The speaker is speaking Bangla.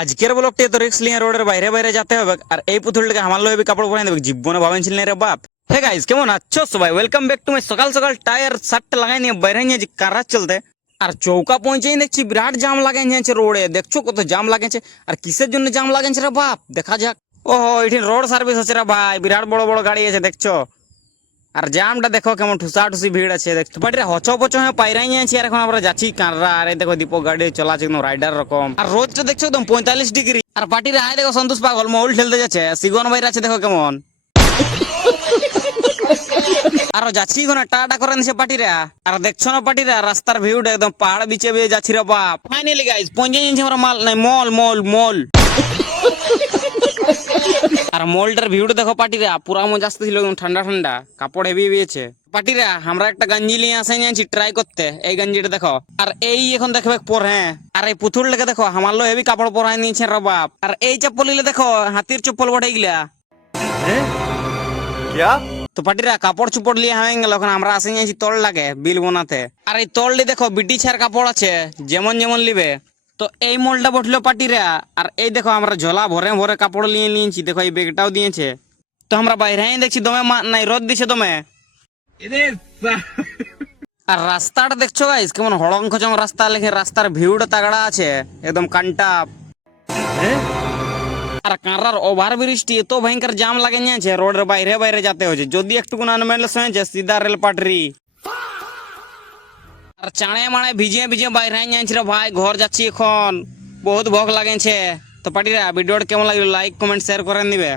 আজকের ব্লগটি তো রিক্স নিয়ে রোডের বাইরে বাইরে যেতে হবে, আর এই পুতুলটাকে আমার লয়ে কাপড় পরাই দেবে, জীবনে ভাবেছিলেন রে বাপ। হে গাইস, কেমন আছো সবাই? ওয়েলকাম ব্যাক টু মাই সকাল সকাল টায়ার শার্টটা লাগাই নিয়ে বাইরে নিয়ে কারা চলতে। আর চৌকা পৌঁছেই দেখছি বিরাট জাম লাগাই নিয়েছে রোডে। দেখছো কত জাম লাগেছে, আর কিসের জন্য জাম লাগেছে রে বাপ, দেখা যাক। ওহো, এটি রোড সার্ভিস আছে রে ভাই, বিরাট বড় বড় গাড়ি আছে দেখছো। আর জামটা দেখো কেমন ঠুসাঠুসি ভিড় আছে দেখছো। বাট হচ পচ হয়ে পাইরাই নিয়েছি, আর এখন আমরা যাচ্ছি কানরা। আর এই দেখো দীপক গাড়ি চলাচ্ছে একদম রাইডার রকম। আর রোদটা দেখছো একদম 45 ডিগ্রি। আর পার্টির আয় দেখো সন্তোষ পাগল মৌল ঠেলতে যাচ্ছে। সিগন ভাইরা আছে দেখো কেমন। আরো যাচ্ছি এখন টাটা করে নিছে পার্টিরা। আর দেখছো না পার্টিরা রাস্তার ভিউটা একদম পাহাড় বিচে বিয়ে যাচ্ছি রে বাপ। ফাইনালি গাইস পৌঁছে নিয়েছি আমরা মাল নাই মল মল মল। আর মলটার ভিউটা দেখো পার্টিরা, পুরা মজা আসতেছিল একদম ঠান্ডা ঠান্ডা, কাপড় হেভি বিয়েছে পার্টিরা। আমরা একটা গঞ্জি নিয়ে আসে নিয়েছি ট্রাই করতে, এই গঞ্জিটা দেখো। আর এই এখন দেখবে পর, হ্যাঁ। আর এই পুতুলটাকে দেখো আমার লো হেভি কাপড় পরাই নিয়েছে রে বাপ। আর এই চপ্পল দেখো হাতির চপ্পল বটে গিলা। তো পার্টিরা কাপড় চুপড় লিয়ে হয়ে গেল, এখন আমরা আসে নিয়েছি তল লাগে বিল বানাতে। আর এই তলটি দেখো ব্রিটিশের কাপড় আছে, যেমন যেমন লিবে। তো এই মলটা বটলো পার্টিরা। আর এই দেখো আমরা ঝোলা ভরে ভরে কাপড় নিয়ে নিয়েছি, দেখো এই ব্যাগটাও দিয়েছে। তো আমরা বাইরে দেখছি দমে নাই রোদ দিছে দমে। আর রাস্তাটা দেখছো গাইস কেমন হড়ংখচং রাস্তা, লেখে রাস্তার ভিউটা তাগড়া আছে একদম কান্টা। আর কাঁড়ার ওভার ব্রিজটি এত ভয়ঙ্কর জাম লাগে নিয়েছে, রোডের বাইরে বাইরে যেতে হয়েছে। যদি একটু আনমেন্স হয়েছে সিধা রেল পাটরি। আর চাঁড়ে মাড়ে ভিজিয়ে ভিজিয়ে বাইরে নিয়েছি রে ভাই, ঘর যাচ্ছি এখন, বহুত ভোগ লাগেছে। তো পার্টিরা ভিডিওটা কেমন লাগলো লাইক কমেন্ট শেয়ার করে নিবে।